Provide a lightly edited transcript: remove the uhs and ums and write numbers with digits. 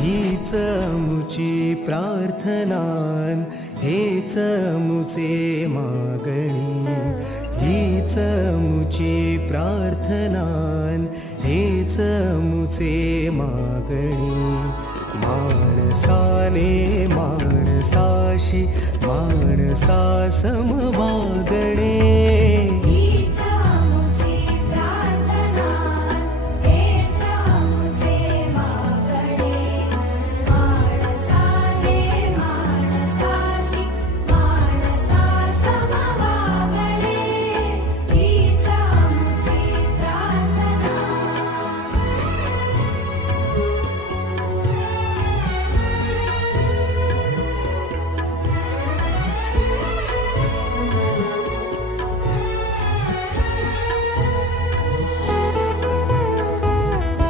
हीच मुची प्रार्थनान, हेच मुचे मागणी. हीच मुची प्रार्थनान, हेच मुचे मागणी. माणसाने माणसाशी माणसा सम वागणे.